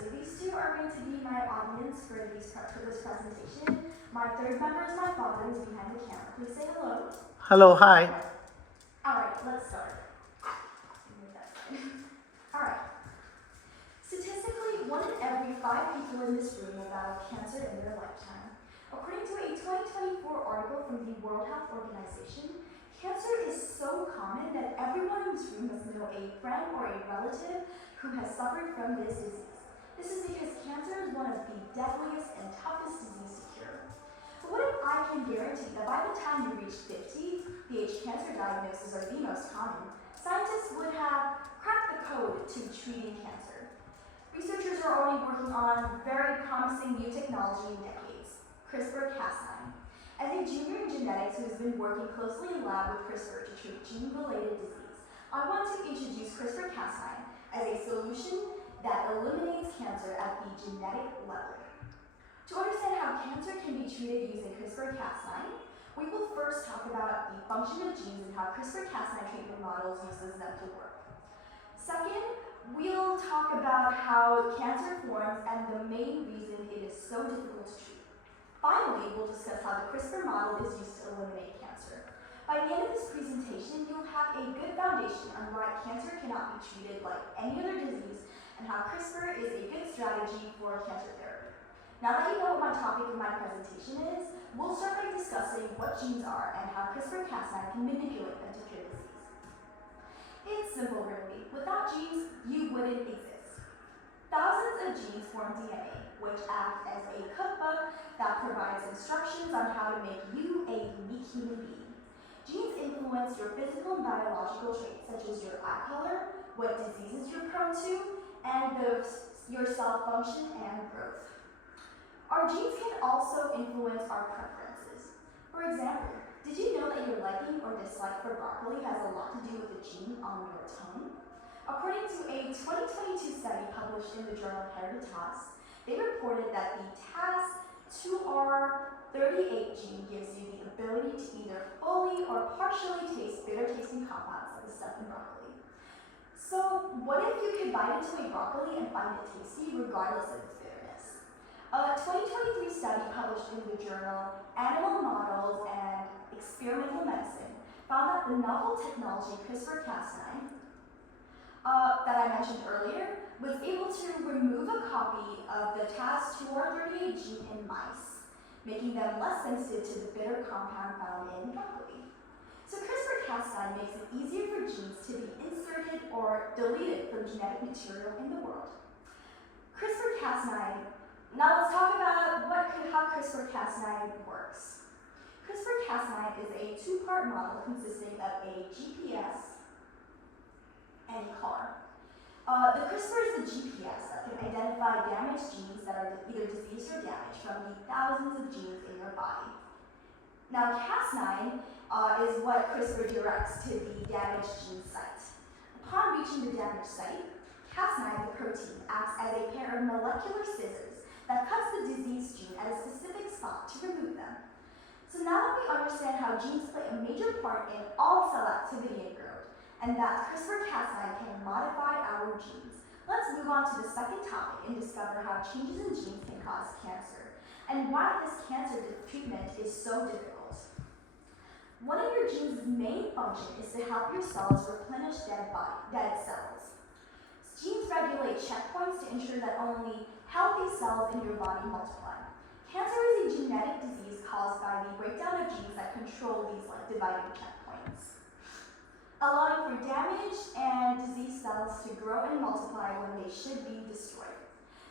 so these two are going to be my audience for this presentation. My third member is my father, who's behind the camera. Please say hello. Hello, hi. Alright, let's start. Alright. Statistically, 1 in every 5 people in this room will battle cancer in their lifetime. According to a 2024 article from the World Health Organization, cancer is so common that everyone in this room must know a friend or a relative who has suffered from this disease. This is because cancer is one of the deadliest and toughest diseases to cure. But what if I can guarantee that by the time you reach 50, the age cancer diagnoses are the most common, scientists would have cracked the code to treating cancer. Researchers are already working on very promising new technology in decades, CRISPR-Cas9. As a junior in genetics who has been working closely in lab with CRISPR to treat gene-related disease, I want to introduce CRISPR-Cas9 as a solution that eliminates cancer at the genetic level. To understand how cancer can be treated using CRISPR-Cas9, we will first talk about the function of genes and how CRISPR-Cas9 treatment models uses them to work. Second, we'll talk about how cancer forms and the main reason it is so difficult to treat. Finally, we'll discuss how the CRISPR model is used to eliminate cancer. By the end of this presentation, you'll have a good foundation on why cancer cannot be treated like any other disease and how CRISPR is a good strategy for cancer therapy. Now that you know what my topic of my presentation is, we'll start by discussing what genes are and how CRISPR-Cas9 can manipulate them to cure disease. It's simple, really. Without genes, you wouldn't exist. Thousands of genes form DNA, which act as a cookbook that provides instructions on how to make you a unique human being. Genes influence your physical and biological traits, such as your eye color, what diseases you're prone to, and your cell function and growth. Our genes can also influence our preferences. For example, did you know that your liking or dislike for broccoli has a lot to do with the gene on your tongue? According to a 2022 study published in the journal Hereditas, they reported that the TAS2R38 gene gives you the ability to either fully or partially taste bitter-tasting compounds like the stuff in broccoli. So, what if you could bite into a broccoli and find it tasty regardless of its bitterness? A 2023 study published in the journal Animal Models and Experimental Medicine found that the novel technology CRISPR-Cas9 that I mentioned earlier was able to remove a copy of the TAS2R38 gene in mice, making them less sensitive to the bitter compound found in broccoli. So CRISPR-Cas9 makes it easier for genes to be inserted or deleted from genetic material in the world. CRISPR-Cas9, now let's talk about how CRISPR-Cas9 works. CRISPR-Cas9 is a two-part model consisting of a GPS and a CAR. The CRISPR is the GPS that can identify damaged genes that are either diseased or damaged from the thousands of genes in your body. Now, Cas9 is what CRISPR directs to the damaged gene site. Upon reaching the damaged site, Cas9, the protein, acts as a pair of molecular scissors that cuts the diseased gene at a specific spot to remove them. So now that we understand how genes play a major part in all cell activity and growth, and that CRISPR-Cas9 can modify our genes, let's move on to the second topic and discover how changes in genes can cause cancer, and why this cancer treatment is so difficult. One of your genes' main function is to help your cells replenish dead cells. Genes regulate checkpoints to ensure that only healthy cells in your body multiply. Cancer is a genetic disease caused by the breakdown of genes that control these dividing checkpoints, allowing for damaged and diseased cells to grow and multiply when they should be destroyed.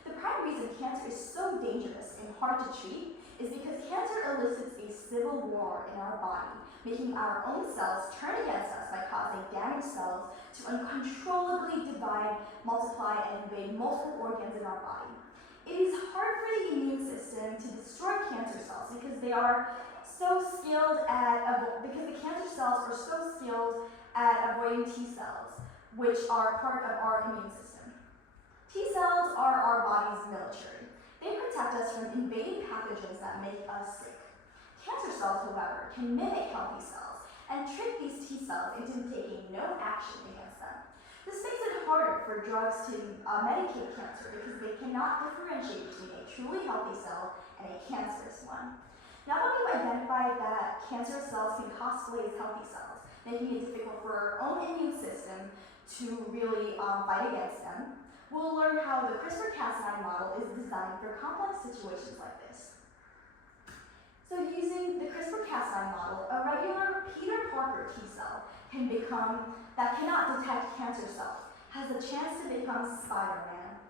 The prime reason cancer is so dangerous and hard to treat is because cancer elicits a civil war in our body, making our own cells turn against us by causing damaged cells to uncontrollably divide, multiply, and invade multiple organs in our body. It is hard for the immune system to destroy cancer cells because the cancer cells are so skilled at avoiding T cells, which are part of our immune system. T cells are our body's military. They protect us from invading pathogens that make us sick. Cancer cells, however, can mimic healthy cells and trick these T cells into taking no action against them. This makes it harder for drugs to medicate cancer because they cannot cannot differentiate between a truly healthy cell and a cancerous one. Now that we've identified that cancerous cells can cosplay as healthy cells, making it difficult for our own immune system to really fight against them, we'll learn how the CRISPR-Cas9 model is designed for complex situations like this. So using the CRISPR-Cas9 model, a regular Peter Parker T cell that cannot detect cancer cells has a chance to become Spider-Man.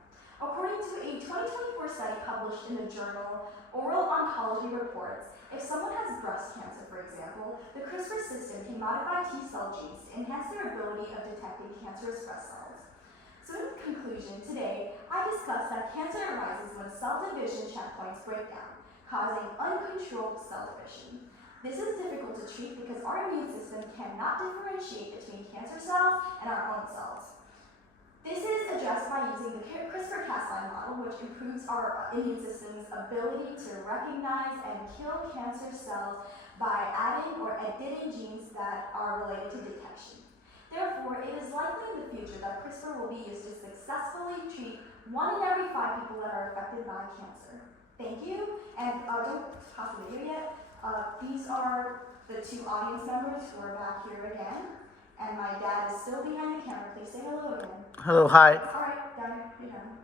According to a 2024 study published in the journal Oral Oncology Reports, if someone has breast cancer, for example, the CRISPR system can modify T cell genes to enhance their ability of detecting cancerous breast cells. So in conclusion, today, I discussed that cancer arises when cell division checkpoints break down, causing uncontrolled cell division. This is difficult to treat because our immune system cannot differentiate between cancer cells and our own cells. This is addressed by using the CRISPR-Cas9 model, which improves our immune system's ability to recognize and kill cancer cells by adding or editing genes that are related to detection. Therefore, it is likely in the future that CRISPR will be used to successfully treat 1 in every 5 people that are affected by cancer. Thank you, and don't pause the video yet. These are the 2 audience members who are back here again. And my dad is still behind the camera. Please say hello again. Hello, hi. All right, Dad, you're done.